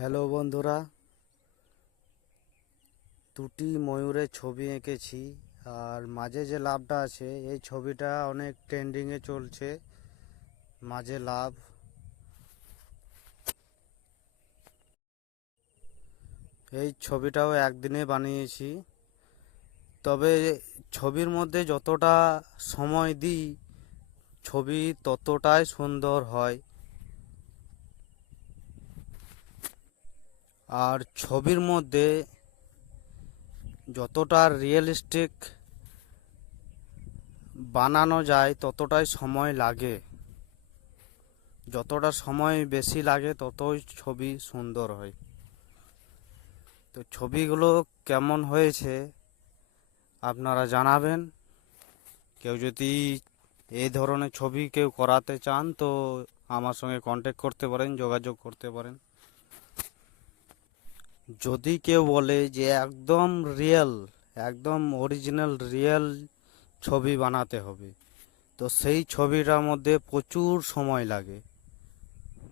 Hello বন্ধুরা, দুটি ময়ূরের ছবি এঁকেছি। আর মাঝে যে লাভটা আছে, এই ছবিটা অনেক ট্রেন্ডিংয়ে চলছে। মাঝে লাভ, এই ছবিটাও একদিনে বানিয়েছি। তবে ছবির মধ্যে যতটা সময় দিই, ছবি ততটাই সুন্দর হয়। আর ছবির মধ্যে যতটা রিয়েলিস্টিক বানানো যায় ততটাই সময় লাগে। যতটা সময় বেশি লাগে ততই ছবি সুন্দর হয়। তো ছবিগুলো কেমন হয়েছে আপনারা জানাবেন। কেউ যদি এই ধরনের ছবি কেউ করাতে চান তো আমার সঙ্গে কন্ট্যাক্ট করতে পারেন, যোগাযোগ করতে পারেন। যদি কেউ বলে যে একদম রিয়েল, একদম অরিজিনাল রিয়েল ছবি বানাতে হবে, তো সেই ছবিটার মধ্যে প্রচুর সময় লাগে।